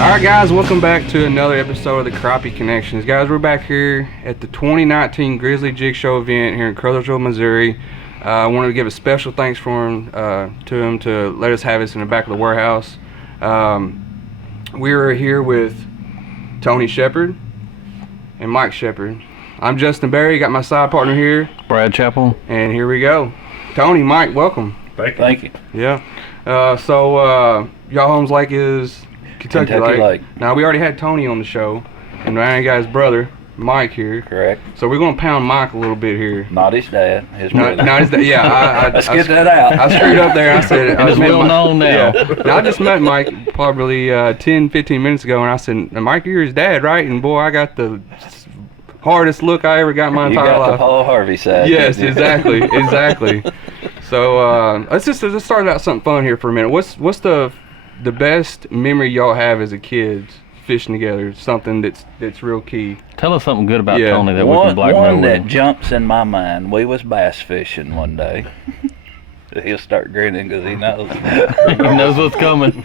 Alright guys, welcome back to another episode of the Crappie Connections. Guys, we're back here at the 2019 Grizzly Jig Show event here in Crothersville, Missouri. I wanted to give a special thanks to him to let us have us in the back of the warehouse. We are here with Tony Sheppard and Mike Sheppard. I'm Justin Berry, got my side partner here, Brad Chappell. And here we go. Tony, Mike, welcome. Thank you. Yeah. So y'all home's lake is Kentucky Lake. Now, we already had Tony on the show, and now I got his brother, Mike, here. Correct. So we're going to pound Mike a little bit here. Not his dad, his brother. Not his dad, yeah. Let's get that out. I screwed up there. I said it's well known now. Yeah. Now, I just met Mike probably 10, 15 minutes ago, and I said, Mike, you're his dad, right? And boy, I got the hardest look I ever got in my entire life. You got the Paul Harvey side. Yes, exactly. So let's start out something fun here for a minute. What's the best memory y'all have as a kids fishing together? Something that's real key. Tell us something good about Tony that we can blackmail One with. that jumps in my mind. We was bass fishing one day. He'll start grinning because he knows. He knows what's coming.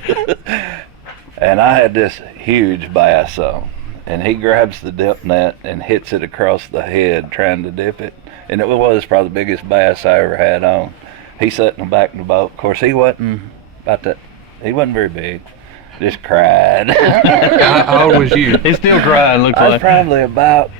And I had this huge bass on, and he grabs the dip net and hits it across the head trying to dip it. And it was probably the biggest bass I ever had on. He sat in the back of the boat. Of course, he wasn't very big. Just cried. How old was you? He's still crying, looks I was like. probably about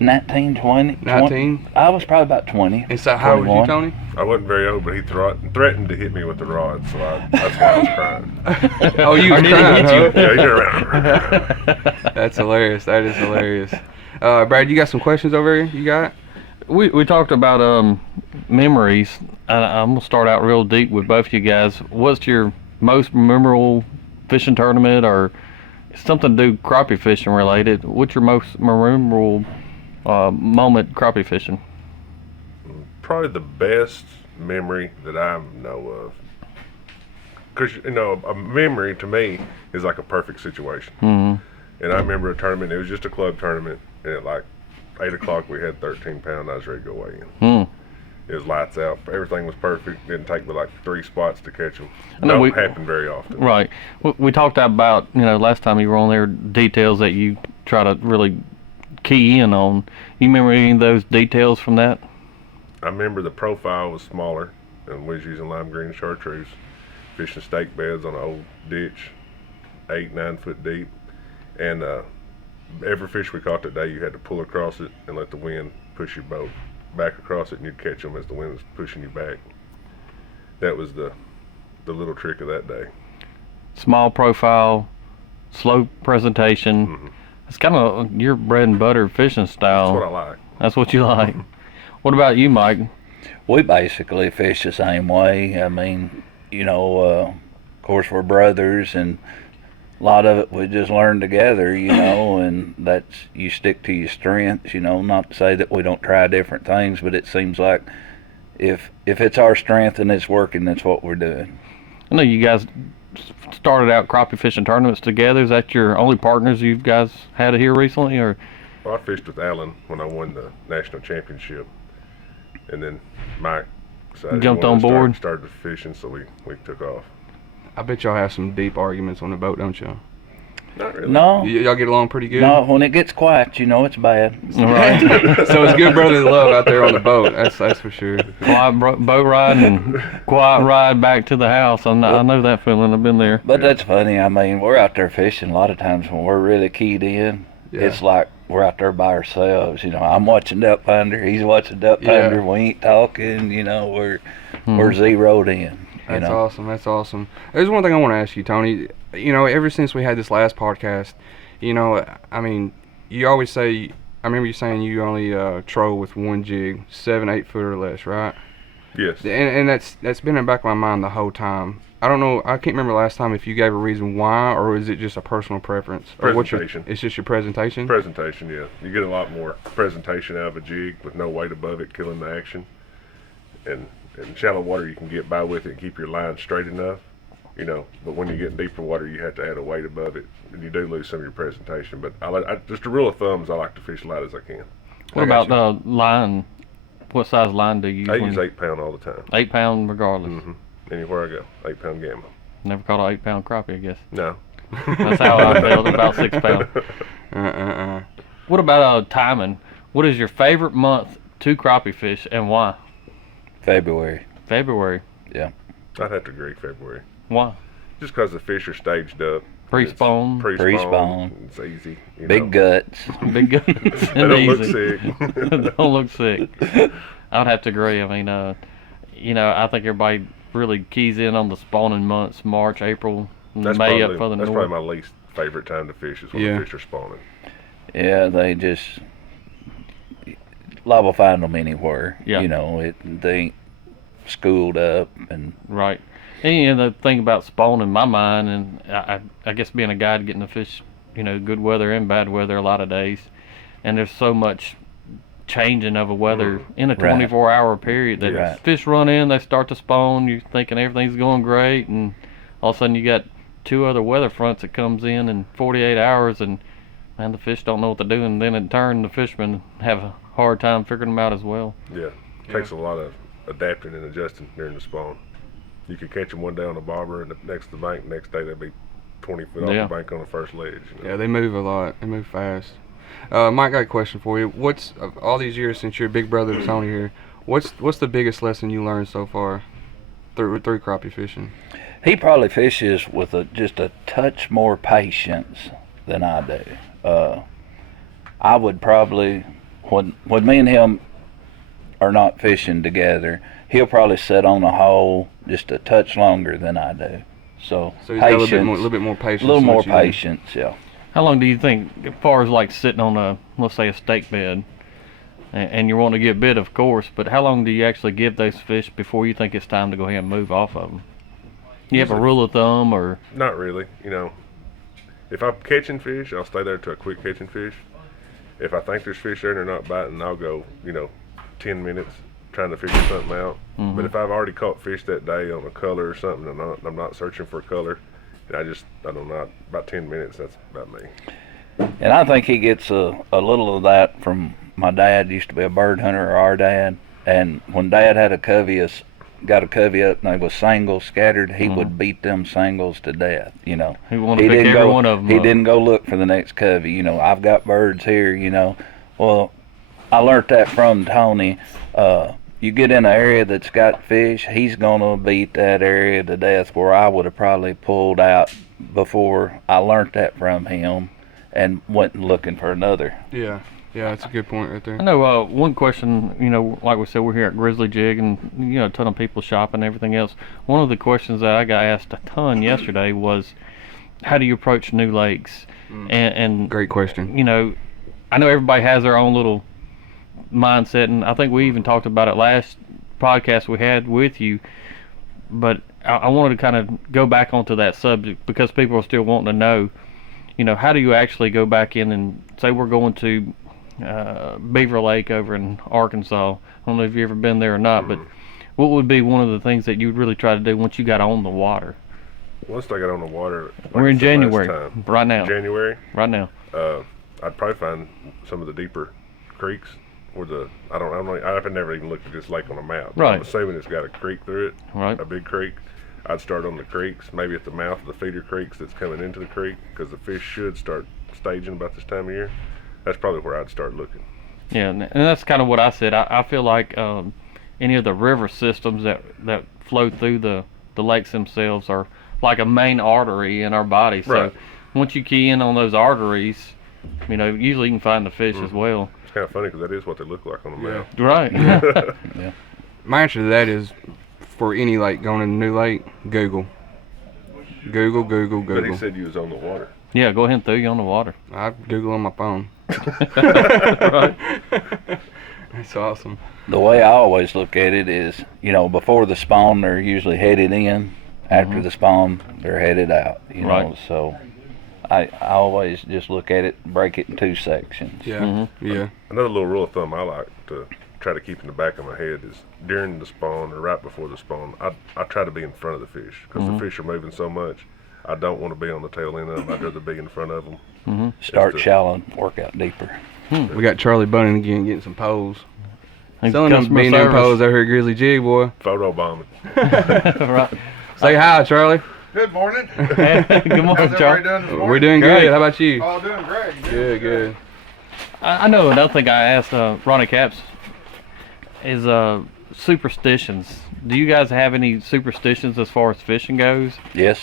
19, 20. 19? I was probably about 20. And so how old was you, Tony? I wasn't very old, but he threatened to hit me with the rod, so that's why I was crying. Oh, you was crying, huh? Yeah, he turned around. That's hilarious. That is hilarious. Brad, you got some questions over here? You got? We talked about memories. I'm going to start out real deep with both of you guys. What's your most memorable fishing tournament, or something to do crappie fishing related? What's your most memorable moment crappie fishing? Probably the best memory that I know of. Because, a memory to me is like a perfect situation. Mm-hmm. And I remember a tournament, it was just a club tournament, and at like 8 o'clock we had 13 pound, I was ready to go weigh in. It was lights out. Everything was perfect. Didn't take but like 3 spots to catch them. Don't happen very often. Right. We talked about, last time you were on there, details that you try to really key in on. You remember any of those details from that? I remember the profile was smaller, and we was using lime green chartreuse, fishing stake beds on an old ditch, 8-9 foot deep. And every fish we caught that day, you had to pull across it and let the wind push your boat back across it, and you'd catch them as the wind was pushing you back. That was the little trick of that day. Small profile, slow presentation. Mm-hmm. It's kind of your bread and butter fishing style. That's what I like. That's what you like. What about you, Mike? We basically fish the same way. I mean, of course we're brothers, and a lot of it we just learn together, and that's, you stick to your strengths, not to say that we don't try different things, but it seems like if it's our strength and it's working, that's what we're doing. I know you guys started out crappie fishing tournaments together. Is that your only partners you guys had here recently, or? Well, I fished with Alan when I won the national championship, and then Mike decided jumped on board, started fishing, so we took off. I bet y'all have some deep arguments on the boat, don't y'all? Not really. No. Y'all get along pretty good? No, when it gets quiet, it's bad. Right. So it's good brotherly love out there on the boat. That's for sure. Quiet boat ride and quiet ride back to the house. I know that feeling. I've been there. But that's funny. I mean, we're out there fishing a lot of times when we're really keyed in. Yeah. It's like we're out there by ourselves. I'm watching duck under. He's watching duck under. We ain't talking. We're zeroed in. That's awesome. That's awesome. There's one thing I want to ask you, Tony. Ever since we had this last podcast, I mean, you always say, I remember you saying you only troll with one jig, 7, 8 foot or less, right? Yes. And that's been in the back of my mind the whole time. I don't know, I can't remember last time if you gave a reason why, or is it just a personal preference? Presentation. It's just your presentation? Presentation, yeah. You get a lot more presentation out of a jig with no weight above it, killing the action. And in shallow water, you can get by with it and keep your line straight enough, but when you get in deeper water, you have to add a weight above it, and you do lose some of your presentation. But just a rule of thumb is I like to fish light as I can. What about the line? What size line do you use? I use 8 pound all the time. 8 pound regardless? Mm-hmm. Anywhere I go, 8 pound gamma. Never caught an 8 pound crappie, I guess. No. That's how I felt, about 6 pounds. Uh-uh-uh. What about timing? What is your favorite month to crappie fish and why? February. February. Yeah. I'd have to agree February. Why? Just because the fish are staged up. Pre-spawn. Pre-spawn. It's easy. Big guts. Big guns. They don't look sick. Don't look sick. I would have to agree. I mean, I think everybody really keys in on the spawning months, March, April, May up further That's north. probably my least favorite time to fish is when Yeah. the fish are spawning. Yeah, they just liable to find them anywhere. Yeah. They ain't schooled up and Right. And the thing about spawning in my mind, and I guess being a guide getting to fish, good weather and bad weather a lot of days, and there's so much changing of a weather in a Right. 24-hour period that Right. fish run in, they start to spawn, you're thinking everything's going great, and all of a sudden you got 2 other weather fronts that comes in 48 hours, and man, the fish don't know what to do, and then in turn the fishermen have a hard time figuring them out as well. Yeah. Takes a lot of adapting and adjusting during the spawn. You could catch them one day on the bobber and next to the bank, next day they'd be 20 foot off Yeah. the bank on the first ledge. Yeah, they move a lot. They move fast. Mike, got a question for you. What's of all these years since your big brother Tony here? What's the biggest lesson you learned so far through crappie fishing? he probably fishes with just a touch more patience than I do. I would probably, when me and him are not fishing together, he'll probably sit on a hole just a touch longer than I do. So he's got patience, a little bit more patience. a little than more what you do. patience, yeah. How long do you think, as far as like sitting on let's say a steak bed, and you're wanting to get bit, of course, but how long do you actually give those fish before you think it's time to go ahead and move off of them? You have a rule of thumb, or? Not really. If I'm catching fish, I'll stay there till I quit catching fish. If I think there's fish there and they're not biting, I'll go, 10 minutes trying to figure something out. Mm-hmm. But if I've already caught fish that day on a color or something, and I'm not searching for a color, and I don't know, about 10 minutes, that's about me. And I think he gets a little of that from my dad. Used to be a bird hunter, or our dad. And when Dad had got a covey up and they was singles scattered, he would beat them singles to death. He wanted to pick every one of them He up. didn't go look for the next covey. I've got birds here. Well, I learned that from Tony. You get in an area that's got fish, he's gonna beat that area to death, where I would have probably pulled out before. I learned that from him and went looking for another. Yeah, that's a good point right there. I know one question, like we said, we're here at Grizzly Jig, and a ton of people shopping and everything else. One of the questions that I got asked a ton yesterday was, how do you approach new lakes? And Great question. I know everybody has their own little mindset, and I think we even talked about it last podcast we had with you, but I wanted to kind of go back onto that subject because people are still wanting to know, how do you actually go back in and say we're going to Beaver Lake over in Arkansas. I don't know if you've ever been there or not, but what would be one of the things that you'd really try to do once you got on the water? Once I got on the water, like We're in I said last January, time, right now. January, Right now. I'd probably find some of the deeper creeks where I've never even looked at this lake on a map. Right. I'm assuming it's got a creek through it, Right. a big creek. I'd start on the creeks, maybe at the mouth of the feeder creeks that's coming into the creek, because the fish should start staging about this time of year. That's probably where I'd start looking. Yeah, and that's kind of what I said. I feel like any of the river systems that flow through the lakes themselves are like a main artery in our body. So Right. once you key in on those arteries, usually you can find the fish as well. It's kind of funny because that is what they look like on the map. Right. Yeah. My answer to that is, for any lake, going in a new lake, Google. Google. But he said you was on the water. Yeah, go ahead and throw you on the water. I Google on my phone. Right. That's awesome. The way I always look at it is, before the spawn, they're usually headed in. After the spawn, they're headed out. Right. So I always just look at it, break it in 2 sections. Yeah. Yeah. Another little rule of thumb I like to try to keep in the back of my head is during the spawn or right before the spawn, I try to be in front of the fish because the fish are moving so much. I don't want to be on the tail end of them. I'd rather be in front of them. Start shallow, work out deeper. We got Charlie Bunning again getting some poles. And Selling them customer being them service. poles out here at Grizzly Jig, boy. Photo bombing. Right. Say hi, Charlie. Good morning. Good How's morning, everybody Charlie. doing this morning? We're doing Great. good. How about you? Oh, doing great. Good. I know another thing I asked Ronnie Caps is superstitions. Do you guys have any superstitions as far as fishing goes? Yes.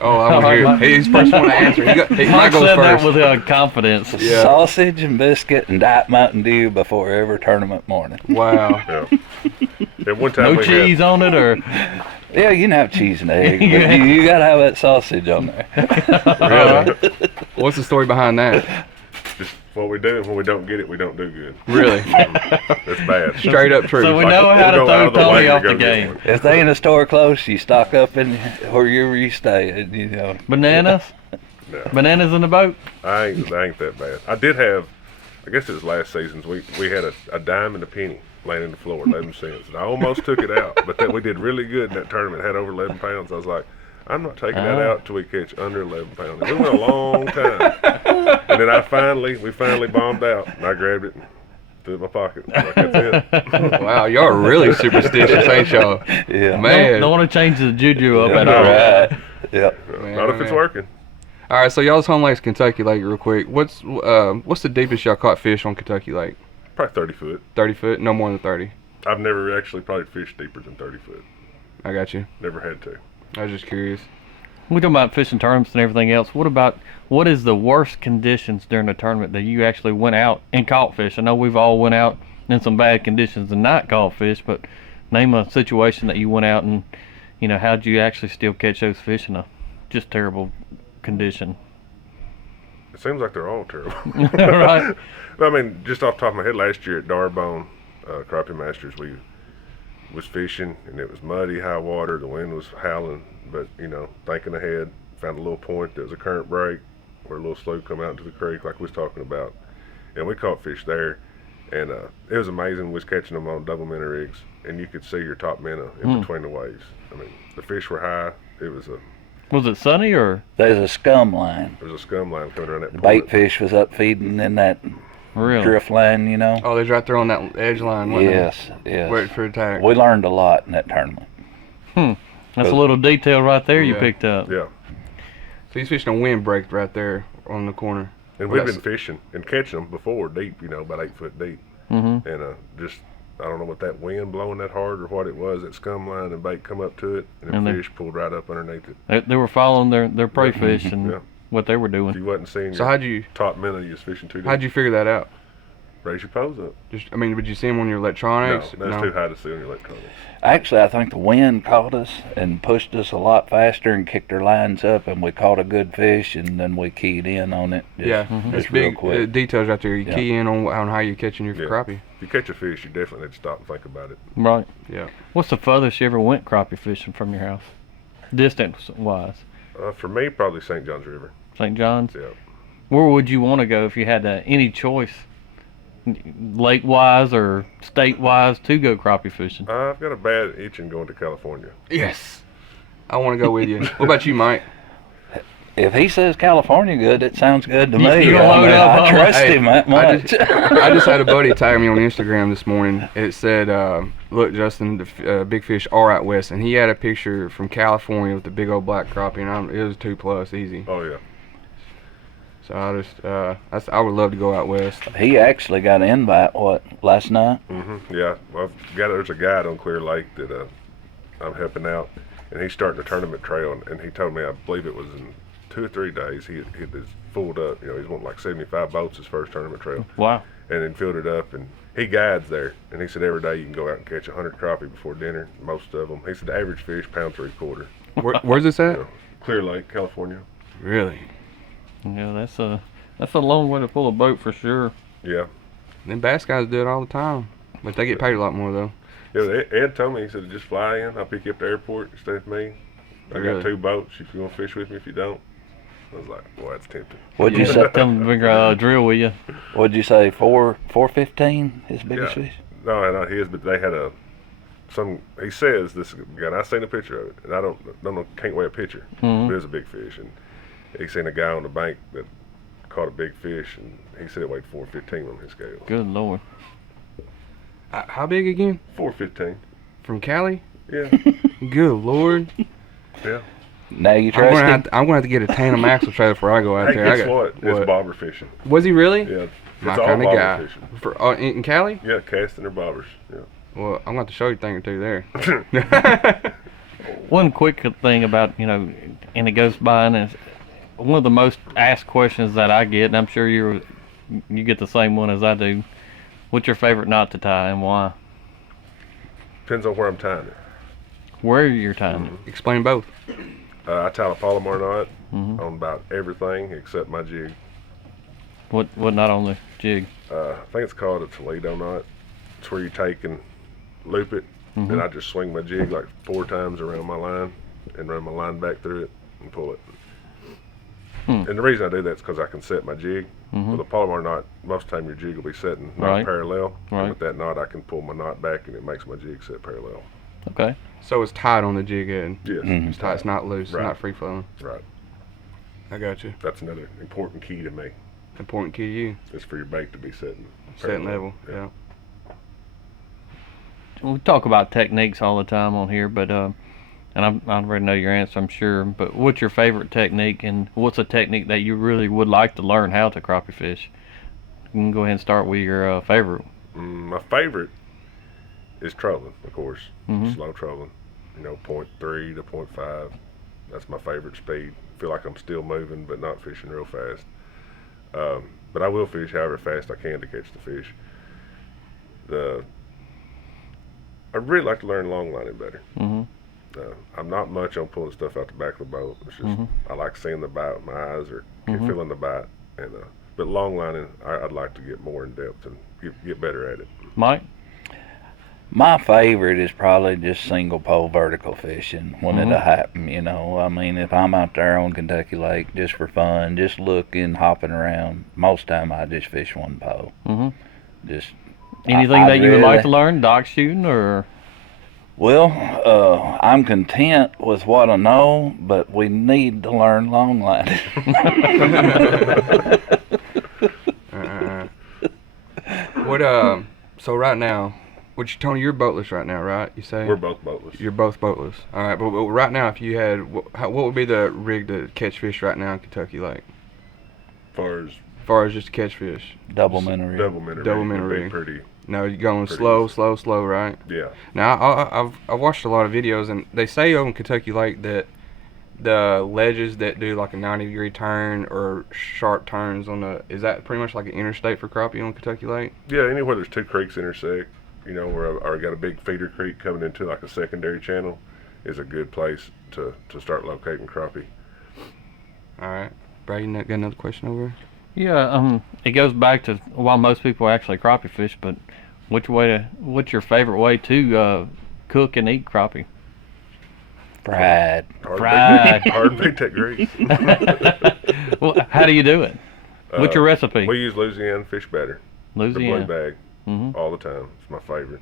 Oh, I want to hear. He's the first one to answer. He Mike might go said first. that with confidence. Yeah. Sausage and biscuit and Diet Mountain Dew before every tournament morning. Wow. Yeah. At one time No we cheese on it, or Yeah, you can have cheese and egg, but you gotta have that sausage on there. Really? What's the story behind that? just what we do, and when we don't get it, we don't do good. Really? That's bad. Straight up true. so we Like, know how to we'll go out throw of the way Tony to off go the get game. one. If they in a store close, you stock up in wherever you stay. You know. Bananas, No, bananas in the boat. I ain't that bad. I did have, I guess it was last season's. We had a dime and a penny laying in the floor, 11 cents. And I almost took it out, but then we did really good in that tournament. Had over 11 pounds. I was like, I'm not taking that out till we catch under 11 pounds. We went a long time, and then we finally bombed out, and I grabbed it and threw it in my pocket. Like, that's it. Wow, y'all are really superstitious, ain't y'all? Yeah. Man. Don't want to change the juju up Yeah, at no. all. Right. Yep. Not if it's working. All right, so y'all's home lake's Kentucky Lake, real quick. What's the deepest y'all caught fish on Kentucky Lake? Probably 30 foot. 30 foot? No more than 30. I've never actually probably fished deeper than 30 foot. I got you. Never had to. I was just curious. We talking about fishing tournaments and everything else. What is the worst conditions during the tournament that you actually went out and caught fish? I know we've all went out in some bad conditions and not caught fish, but name a situation that you went out and, how'd you actually still catch those fish in a just terrible condition? It seems like they're all terrible. Right. I mean, just off the top of my head, last year at Darbone, Crappie Masters, we was fishing, and it was muddy, high water, the wind was howling, but, thinking ahead, found a little point, there was a current break, where a little slope come out into the creek like we was talking about, and we caught fish there, and it was amazing. We was catching them on double minnow rigs, and you could see your top minnow in between the waves. I mean, the fish were high. Was it sunny or? There's a scum line. There was a scum line coming around that The point. bait fish was up feeding in that Really? drift line, Oh, they're right there on that edge line, wasn't Yes, they? yes. Waiting for attack. We learned a lot in that tournament. That's a little detail right there you Yeah. picked up. Yeah. So he's fishing a wind break right there on the corner. And Well, we've been that's- fishing and catching them before deep, about 8 foot deep. Mm-hmm. And just, I don't know what that wind blowing that hard or what it was, that scum line and bait come up to it, and And the they- fish pulled right up underneath it. They were following their prey fish and Yeah. what they were If doing. you wasn't seeing So your how'd you top minnow, you was fishing too deep. how'd you figure that out? Raise your pose up. Would you see them on your No, electronics? that's too high to see on your electronics. Actually, I think the wind caught us and pushed us a lot faster and kicked our lines up, and we caught a good fish, and then we keyed in on it. Yeah, just that's real big quick. details right there. You Yeah. key in on how you're catching your Yeah. crappie. If you catch a fish, you definitely need to stop and think about it. Right. Yeah. What's the furthest you ever went crappie fishing from your house? Distance wise. For me, probably St. John's River. St. John's? Yeah. Where would you want to go if you had any choice, lake wise or state wise, to go crappie fishing? I've got a bad itching going to California. Yes. I want to go with you. What about you, Mike? If he says California good, it sounds good to me. You gonna load up, I huh? trust Hey, him that much. I just had a buddy tag me on Instagram this morning. It said, "Look, Justin, the big fish are out west," and he had a picture from California with the big old black crappie, and it was 2+ easy. Oh, yeah. So I would love to go out west. He actually got an invite, last night? Yeah. Well, there's a guide on Clear Lake that I'm helping out, and he's starting a tournament trail, and he told me, I believe it was in 2 or 3 days, he had filled up. He's wanting like 75 boats his first tournament trail, Wow. and then filled it up. And he guides there, and he said every day you can go out and catch 100 crappie before dinner. Most of them, he said, the average fish pound 3/4. Where's this at? Yeah. Clear Lake, California. Really? Yeah, that's a long way to pull a boat for sure. Yeah. Them bass guys do it all the time, but they get paid a lot more though. Yeah, Ed told me, he said, just fly in. I'll pick you up at the airport instead of me. I Really? got 2 boats if you want to fish with me. If you don't, I was like, boy, that's tempting. What'd you say? Come bring drill with you. What'd you say? 415, his biggest Yeah. fish? No, not his, but they had he says, this guy, and I seen a picture of it, and I don't know, can't weigh a picture, but it was a big fish, and he seen a guy on the bank that caught a big fish, and he said it weighed 415 on his scale. Good Lord. How big again? 415. From Cali? Yeah, Good Lord. yeah. Now you I'm trust gonna, him? I'm gonna have to get a tandem axle trailer before I go out Hey, there. guess what? It's bobber fishing. Was he really? Yeah, My it's all kind of bobber guy. fishing. For in Cali? Yeah, casting or bobbers. Yeah. Well, I'm gonna have to show you a thing or two there. One quick thing about, and it goes by, and it's one of the most asked questions that I get, and I'm sure you get the same one as I do. What's your favorite knot to tie and why? Depends on where I'm tying it. Where you're tying it? Explain both. I tie a Palomar knot Mhm. on about everything except my jig. What knot on the jig? I think it's called a Toledo knot. It's where you take and loop it, and I just swing my jig like 4 times around my line and run my line back through it and pull it. And the reason I do that is because I can set my jig. With a Palomar knot, most of the time your jig will be setting not Right. parallel. Right. And with that knot, I can pull my knot back and it makes my jig set parallel. Okay. So it's tied on the jig end. Yes, It's tied. It's not loose. Right. Not free flowing. right. I got you. That's another important key to me. Important key to you. Is for your bait to be setting Setting parallel. level. Yeah. We talk about techniques all the time on here, but and I already know your answer, I'm sure. But what's your favorite technique, and what's a technique that you really would like to learn how to crappie fish? You can go ahead and start with your favorite. My favorite is trolling, of course. Mhm. Slow trolling. 0.3 to 0.5. That's my favorite speed. Feel like I'm still moving, but not fishing real fast. But I will fish however fast I can to catch the fish. I'd really like to learn long lining better. Mm-hmm. I'm not much on pulling stuff out the back of the boat. It's just I like seeing the bite with my eyes or feeling the bite. And but long lining, I'd like to get more in depth and get better at it. Mike? My favorite is probably just single pole vertical fishing when it'll happen, I mean, if I'm out there on Kentucky Lake just for fun, just looking, hopping around, most time I just fish one pole. Mm-hmm. Just Anything I that you would like to really- learn? Dock shooting or? Well, I'm content with what I know, but we need to learn long lining. What So right now, Tony, you're boatless right now, right? You say We're both boatless. you're both boatless. All right, but right now, if you had, what would be the rig to catch fish right now in Kentucky Lake? As Far as just to catch fish. Double minnow. double minnow Double rig would minnow be rig. pretty. No, you're going Pretty slow, right? Yeah. Now, I've watched a lot of videos, and they say over in Kentucky Lake that the ledges that do like a 90-degree turn or sharp turns is that pretty much like an interstate for crappie on Kentucky Lake? Yeah, anywhere there's 2 creeks intersect, where I got a big feeder creek coming into like a secondary channel, is a good place to start locating crappie. All right. Brad, you got another question over? Yeah, it goes back to why most people actually crappie fish, but what's your favorite way to cook and eat crappie? Fried. Fried. Hard to beat that grease. Well, how do you do it? What's your recipe? We use Louisiana fish batter, the blue Louisiana. bag, Mm-hmm. all the time. It's my favorite.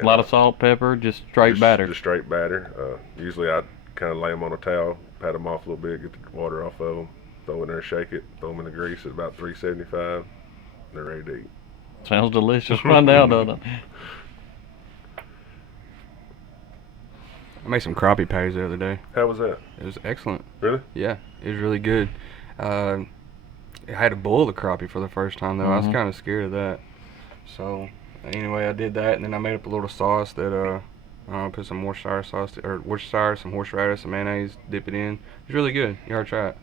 A lot of salt, pepper, just straight just, batter. Just straight batter. Usually I kind of lay them on a towel, pat them off a little bit, get the water off of them, throw in there, shake it, throw them in the grease at about 375, and they're ready to eat. Sounds delicious. Run down, doesn't it? I made some crappie patties the other day. How was that? It was excellent. Really? Yeah, it was really good. I had to boil the crappie for the first time though. I was kind of scared of that. So anyway, I did that, and then I made up a little sauce that put some Worcestershire sauce or Worcestershire, some horseradish, some mayonnaise, dip it in. It's really good. You ought to try it.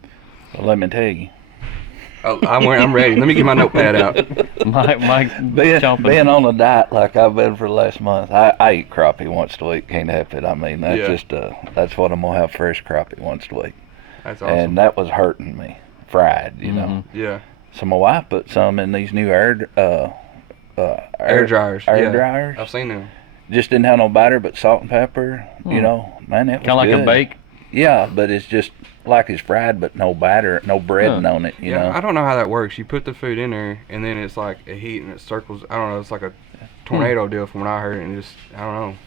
Well, let me tell you. Oh, I'm ready. Let me get my notepad out. Mike chomping. Being on a diet like I've been for the last month, I eat crappie once a week. Can't help it. I mean, that's Yeah. just that's what I'm gonna have, fresh crappie once a week. That's awesome. And that was hurting me, fried, you know. Yeah. So my wife put some in these new air dryers. Air Yeah. dryers. I've seen them. Just didn't have no batter but salt and pepper. You know, man, it was Kind of like good. a bake. Yeah, but it's just like it's fried, but no batter, no breading on it. You know. I don't know how that works. You put the food in there, and then it's like a heat, and it circles. I don't know. It's like a tornado deal from what I heard, and just I don't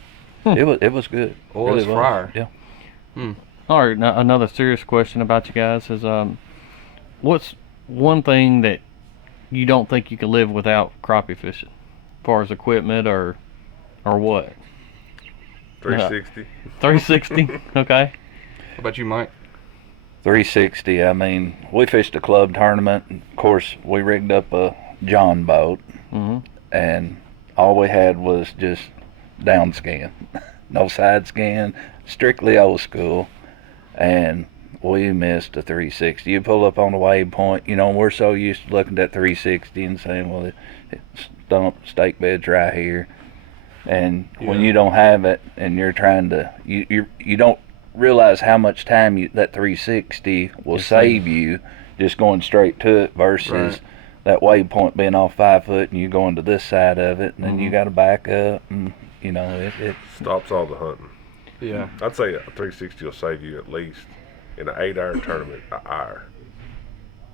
know. It was good. Oil Really is was. fryer. Yeah. All right, now another serious question about you guys is, what's one thing that you don't think you could live without crappie fishing, as far as equipment or what? 360. 360. Okay. How about you, Mike? 360. I mean, we fished a club tournament. Of course, we rigged up a John boat, and all we had was just down scan, no side scan, strictly old school, and we missed a 360. You pull up on the waypoint, you know, we're so used to looking at 360 and saying, well, it's stake bed's right here, and when you don't have it and you're trying to, you don't realize how much time that 360 will save you just going straight to it versus that waypoint being off 5 foot and you going to this side of it, and then you got to back up, and you know it stops all the hunting. Yeah. I'd say a 360 will save you at least in an 8-hour tournament an hour.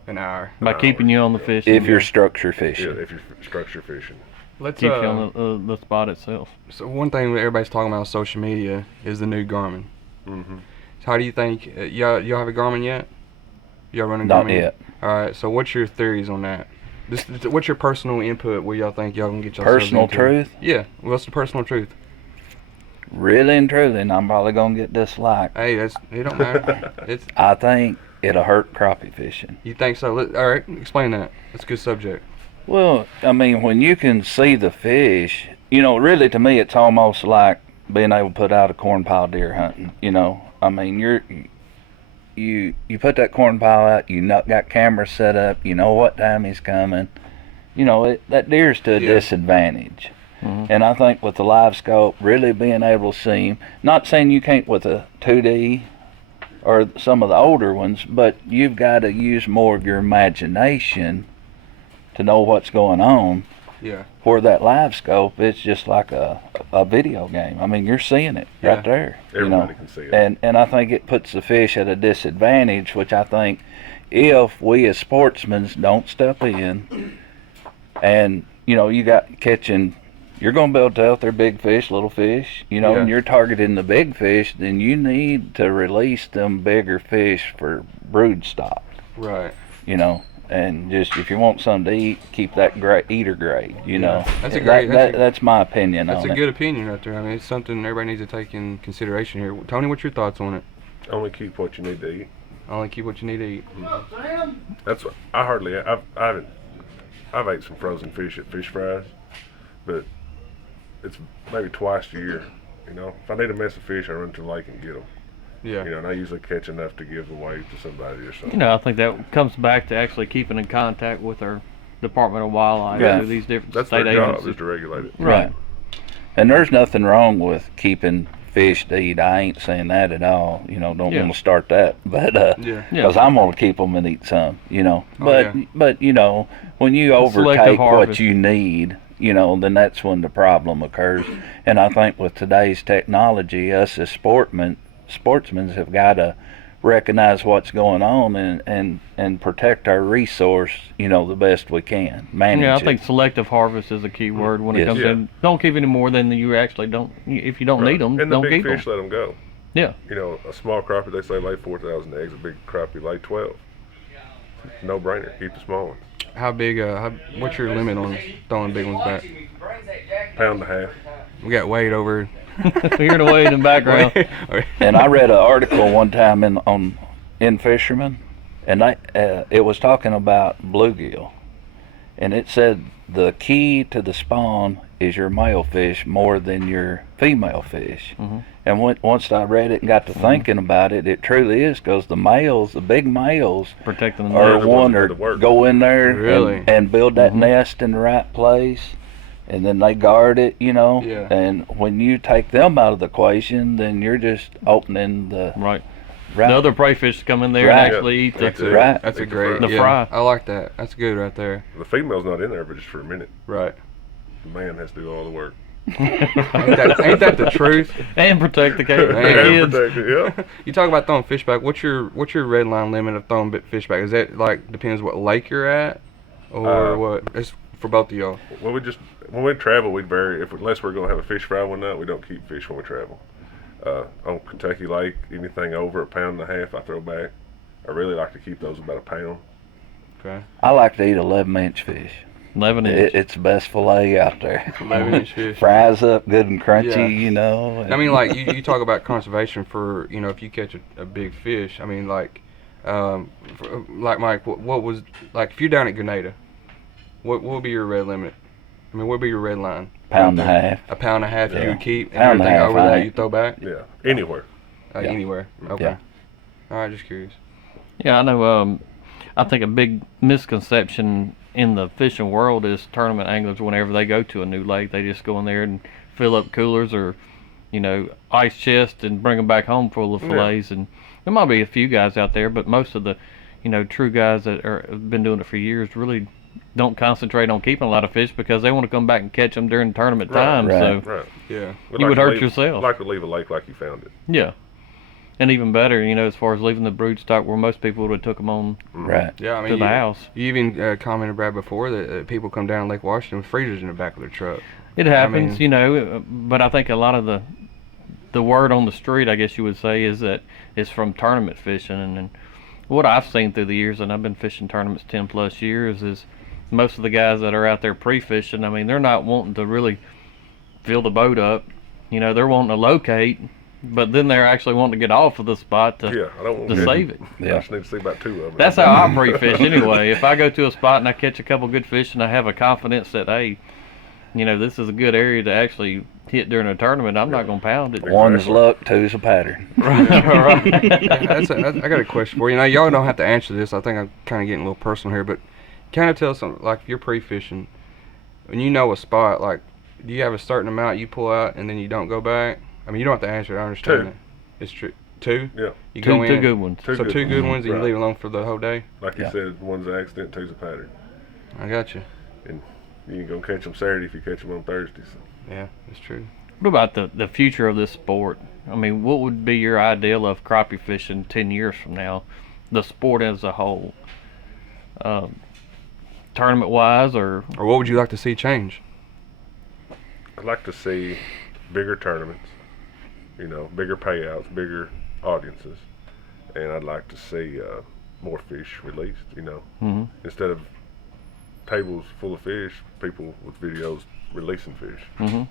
An hour. By keeping you on the fish. if you're structure fishing. Yeah, if you're structure fishing. Let's Keep you on the spot itself. So one thing that everybody's talking about on social media is the new Garmin. Mm-hmm. So how do you think y'all have a Garmin yet? Y'all running Not Garmin? yet. All right. So what's your theories on that? What's your personal input? Where y'all think y'all can get y'all Personal truth? Yeah. What's the personal truth? Really and truly, and I'm probably gonna get disliked. Hey, it don't matter. I think it'll hurt crappie fishing. You think so? All right. Explain that. That's a good subject. Well, I mean, when you can see the fish, you know, really to me, it's almost like being able to put out a corn pile deer hunting. You know, I mean, you put that corn pile out, you got cameras set up, you know what time he's coming. You know, that deer's to a disadvantage. And I think with the live scope, really being able to see him, not saying you can't with a 2D or some of the older ones, but you've got to use more of your imagination to know what's going on. Yeah. For that live scope, it's just like a video game. I mean, you're seeing it right there. Everybody can see it. And I think it puts the fish at a disadvantage, which I think if we as sportsmen don't step in, and, you know, you got catching, you're going to be able to tell if they're big fish, little fish, you know, and you're targeting the big fish, then you need to release them bigger fish for brood stock. Right. You know. And just if you want something to eat, keep that eater grade. You know, That's a great. That's my opinion on it. That's a good opinion right there. I mean, it's something everybody needs to take in consideration here. Tony, what's your thoughts on it? Only keep what you need to eat. Only keep what you need to eat. That's what I hardly. I've ate some frozen fish at Fish Fries, but it's maybe twice a year. You know, if I need a mess of fish, I run to the lake and get them. Yeah. You know, and I usually catch enough to give away to somebody or something. You know, I think that comes back to actually keeping in contact with our Department of Wildlife, Yeah. these different That's state their job, agencies. is to regulate it. Right. And there's nothing wrong with keeping fish to eat. I ain't saying that at all. You know, don't want to start that. But because I'm gonna keep them and eat some. You know, but you know, when you overtake what you need, you know, then that's when the problem occurs. And I think with today's technology, us as sportsmen have got to recognize what's going on and protect our resource, you know, the best we can. Manage I think selective harvest is a key word when it comes in. Don't keep any more than you actually don't. If you don't need them, and don't the big keep fish them. let them go. Yeah. You know, a small crappie, they say lay 4,000 eggs. A big crappie lay 12. No brainer. Keep the small ones. How big? What's your limit on throwing big ones back? Pound and a half. We got Wade over. Hearing the Wade in the background. And I read an article one time in Fisherman, and it was talking about bluegill, and it said the key to the spawn is your male fish more than your female fish. And once I read it and got to thinking about it, it truly is, because the big males, Protecting them. are the one ones that that work. go in there Really? and build that nest in the right place. And then they guard it, you know. Yeah. And when you take them out of the equation, then you're just opening the Right. The other prey fish come in there Right. and actually eat That's the. it. Right. That's a Eat the great. fry. The fry. I like that. That's good right there. The female's not in there, but just for a minute. Right. The man has to do all the work. Ain't that the truth? And protect the kids. And protect it, yeah. You talk about throwing fish back. What's your red line limit of throwing fish back? Is that like depends what lake you're at, or what? It's for both of y'all. Well, when we travel, we vary. Unless we're gonna have a fish fry one night, we don't keep fish when we travel. On Kentucky Lake, anything over 1.5 pounds, I throw back. I really like to keep those about 1 pound. Okay. I like to eat 11-inch fish. 11-inch. It's the best fillet out there. 11-inch fish. Fries up good and crunchy, Yeah. you know. I mean, like you talk about conservation for if you catch a big fish. I mean, like Like Mike, what was like if you're down at Grenada, what would be your red limit? I mean, what would be your red line? Pound and a half. A pound and a half Yeah. you would keep, and Pound and a everything half, over I that ain't- you throw back? Yeah, anywhere. Yeah. Anywhere. Okay. Yeah. All right, just curious. Yeah, I know. I think a big misconception in the fishing world is tournament anglers, whenever they go to a new lake, they just go in there and fill up coolers or, ice chests and bring them back home full of Yeah. fillets. And there might be a few guys out there, but most of the, true guys that have been doing it for years really don't concentrate on keeping a lot of fish because they want to come back and catch them during tournament Right, time. right. So, Right. Yeah. We'd You would to hurt leave- yourself. Like to leave a lake like you found it. yeah. And even better, as far as leaving the brood stock where most people would have took them on Right. Yeah, I mean, to the house. You even commented, Brad, before that people come down Lake Washington with freezers in the back of their truck. It happens, mean- but I think a lot of the word on the street, I guess you would say, is that it's from tournament fishing. And what I've seen through the years, and I've been fishing tournaments 10 plus years, is most of the guys that are out there pre-fishing, I mean, they're not wanting to really fill the boat up. They're wanting to locate, but then they're actually wanting to get off of the spot to, Yeah, I don't want to save it. I Yeah. just need to see about 2 of them. That's how I pre-fish anyway. If I go to a spot and I catch a couple good fish and I have a confidence that, hey, this is a good area to actually hit during a tournament, I'm not going to pound it. One's luck, two's a pattern. I got a question for you. Now, y'all don't have to answer this. I think I'm kind of getting a little personal here, but kind of tell us something. Like, if you're pre-fishing, when you know a spot, like, do you have a certain amount you pull out and then you don't go back? I mean, you don't have to answer it. I understand 2. that. It's true. 2? Yeah, You go Two in. good ones. Two So good 2 good ones. ones and you Right. leave it alone for the whole day? like you Yeah. said, one's an accident, two's a pattern. I got you. You ain't gonna catch them Saturday if you catch them on Thursday. So. Yeah, it's true. What about the future of this sport? I mean, what would be your ideal of crappie fishing 10 years from now? The sport as a whole. Tournament-wise, or... Or what would you like to see change? I'd like to see bigger tournaments, bigger payouts, bigger audiences, and I'd like to see more fish released. Mhm. Instead of tables full of fish, people with videos releasing fish. Mhm.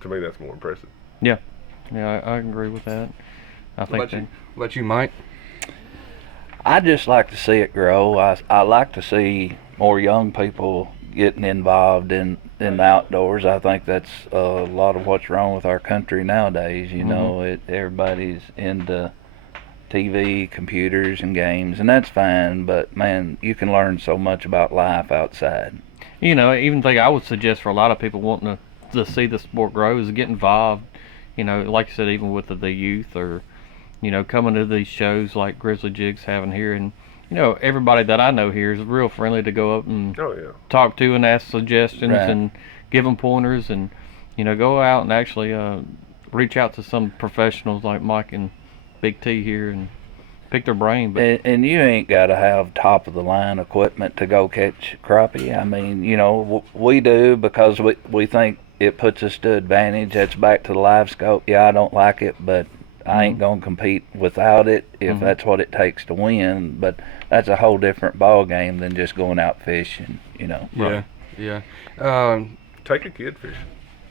To me that's more impressive. Yeah, I agree with that. I What think about you? What about you, Mike? I just like to see it grow. I like to see more young people getting involved in the outdoors. I think that's a lot of what's wrong with our country nowadays. Everybody's into TV, computers, and games, and that's fine. But man, you can learn so much about life outside. Even thing I would suggest for a lot of people wanting to see the sport grow is get involved. Like you said, even with the youth or, coming to these shows like Grizzly Jig's having here. And, everybody that I know here is real friendly to go up and Oh yeah. talk to and ask suggestions Right. and give them pointers and, go out and actually reach out to some professionals like Mike and Big T here and pick their brain. But And you ain't got to have top of the line equipment to go catch crappie. I mean, we do because we think it puts us to advantage. That's back to the live scope. Yeah, I don't like it, but I ain't gonna compete without it if that's what it takes to win. But that's a whole different ball game than just going out fishing. Yeah. Yeah. Take a kid fishing.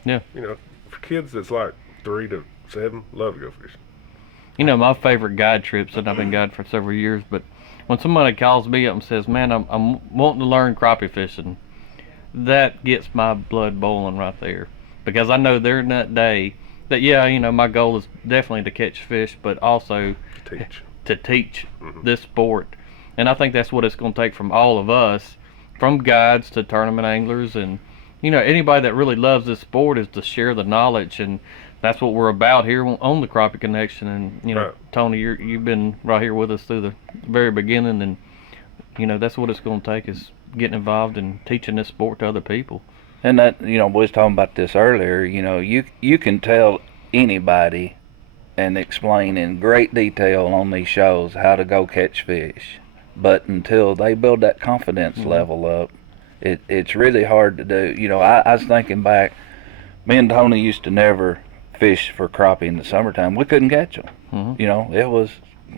Yeah. For kids that's like 3 to 7, love to go fishing. my favorite guide trips, and I've been guiding for several years, but when somebody calls me up and says, man, I'm wanting to learn crappie fishing, that gets my blood boiling right there. Because I know there in that day that, my goal is definitely to catch fish, but also Teach. to teach this sport. And I think that's what it's going to take from all of us, from guides to tournament anglers, and anybody that really loves this sport, is to share the knowledge. And that's what we're about here on the Crappie Connection. And Right. Tony, you've been right here with us through the very beginning, and that's what it's going to take, is getting involved and teaching this sport to other people. And that, we was talking about this earlier, you can tell anybody and explain in great detail on these shows how to go catch fish. But until they build that confidence level up, it's really hard to do. I was thinking back, me and Tony used to never fish for crappie in the summertime. We couldn't catch them. It was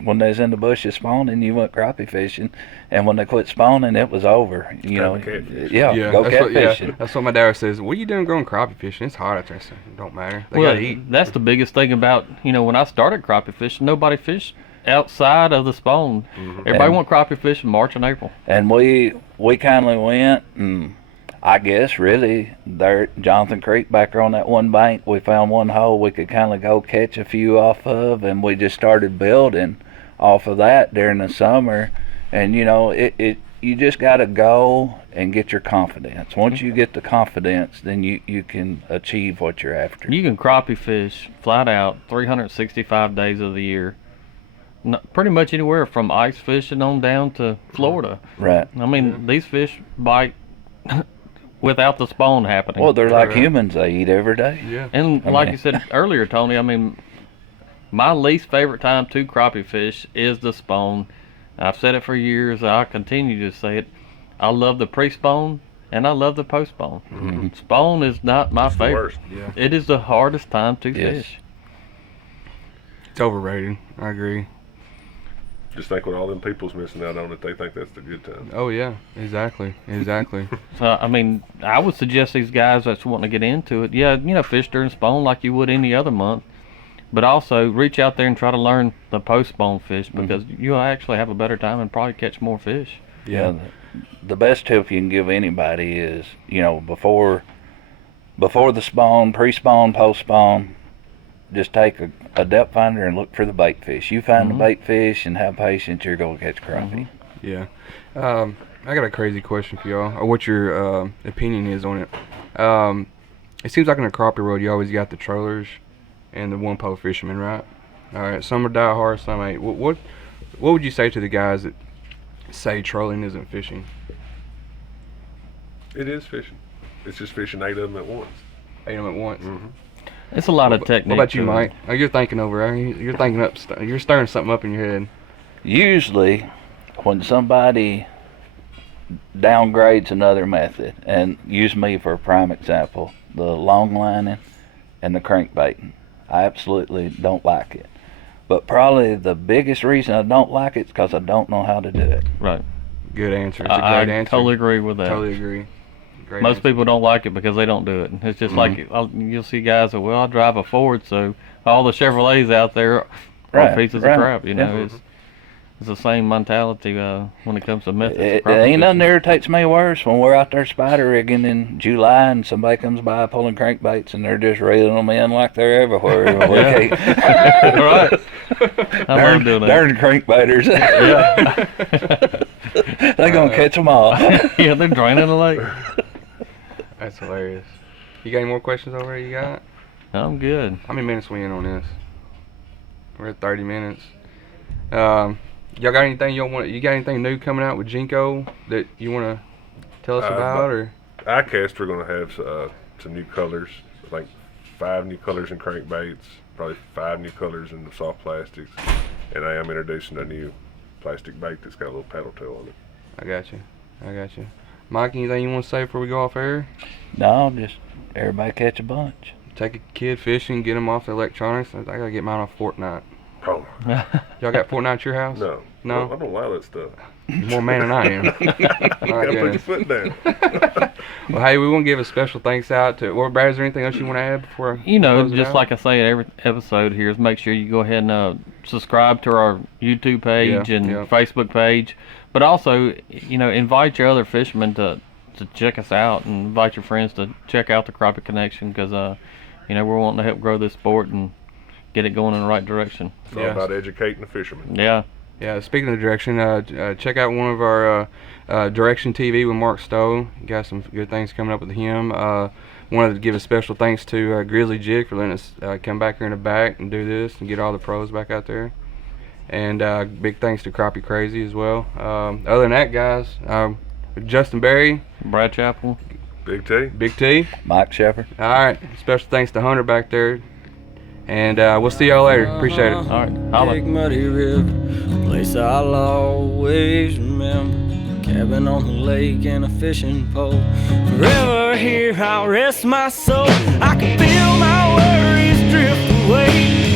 when they was in the bushes spawning, you went crappie fishing, and when they quit spawning, it was over. Time to catfish. Go that's what, catfishing. that's what my dad says. What are you doing going crappie fishing? It's hot out there. So it don't matter. They Well, gotta eat. that's the biggest thing about, when I started crappie fishing, nobody fished outside of the spawn. Everybody And- want crappie fish in March and April. And we kindly went, and I guess really there at Jonathan Creek back there on that one bank, we found one hole we could kind of go catch a few off of, and we just started building off of that during the summer. And you know, you just got to go and get your confidence. Once you get the confidence, then you can achieve what you're after. You can crappie fish flat out 365 days of the year. Pretty much anywhere from ice fishing on down to Florida. Right. I mean, these fish bite without the spawn happening. Well, they're like humans. They eat every day. Yeah. And I like mean- you said earlier, Tony, I mean, my least favorite time to crappie fish is the spawn. I've said it for years. I continue to say it. I love the pre-spawn and I love the post-spawn. Spawn is not my It's the favorite. worst. Yeah. It is the hardest time to Yes. fish. It's overrated. I agree. Just think what all them people's missing out on it. They think that's the good time. Oh yeah, exactly. So, I mean, I would suggest these guys that's wanting to get into it, yeah, you know, fish during spawn like you would any other month. But also reach out there and try to learn the post-spawn fish because you'll actually have a better time and probably catch more fish. Yeah. The best tip you can give anybody is, you know, before the spawn, pre-spawn, post-spawn, just take a depth finder and look for the bait fish. You find the bait fish and have patience, you're going to catch crappie. Yeah. I got a crazy question for y'all, or what your opinion is on it. It seems like in the crappie world, you always got the trollers and the one-pole fishermen, right? All right. Some are die-hard, some ain't. What would you say to the guys that say trolling isn't fishing? It is fishing. It's just fishing 8 of them at once. 8 of them at once. It's a lot of technique. What about you, to it. Mike? Oh, you're thinking over there. You're thinking up. You're stirring something up in your head. Usually, when somebody downgrades another method, and use me for a prime example, the long lining and the crankbaiting, I absolutely don't like it. But probably the biggest reason I don't like it is because I don't know how to do it. Right. Good answer. It's a I great answer. totally agree with that. Totally agree. Great Most answer. people don't like it because they don't do it. It's just like you'll see guys that, well, I drive a Ford, so all the Chevrolets out there are Right, pieces right. of crap. You know, Yeah. it's the same mentality when it comes to methods. of It crappie ain't nothing fishing. that irritates me worse when we're out there spider rigging in July and somebody comes by pulling crankbaits and they're just reeling them in like they're everywhere. Right. I love doing that. Darn crankbaiters. They're going to catch them all. Yeah, they're draining the lake. That's hilarious. You got any more questions over there? You got? I'm good. How many minutes we in on this? We're at 30 minutes. Y'all got anything you want? You got anything new coming out with Jinko that you want to tell us about, or? iCast, we're going to have some new colors. I think 5 new colors in crankbaits, probably 5 new colors in the soft plastics, and I am introducing a new plastic bait that's got a little paddle tail on it. I got you. Mike, anything you want to say before we go off air? No, just everybody catch a bunch. Take a kid fishing, get him off the electronics. I gotta get mine off Fortnite. Oh, Y'all got Fortnite at your house? no. No? I don't allow that stuff. You're more man than I am. You My gotta put your goodness. foot down. Well, hey, we want to give a special thanks out to. Well, Brad, is there anything else you want to add before? You know, close it just out? like I say at every episode here, is make sure you go ahead and subscribe to our YouTube page and Facebook page. But also, you know, invite your other fishermen to check us out, and invite your friends to check out the Crappie Connection because, you know, we're wanting to help grow this sport and get it going in the right direction. It's all about educating the fishermen. Yeah. Yeah, speaking of direction, check out one of our Direction TV with Mark Stowe. Got some good things coming up with him. Wanted to give a special thanks to Grizzly Jig for letting us come back here in the back and do this and get all the pros back out there. And big thanks to Crappie Crazy as well. Other than that, guys, Justin Berry, Brad Chappell. Big T. Big T. Mike Sheppard. All right, special thanks to Hunter back there. And we'll see y'all later. Appreciate it. All right. Holla. Big Muddy River, place I'll always remember. Cabin on the lake and a fishing pole. Forever here I'll rest my soul. I can feel my worries drift away.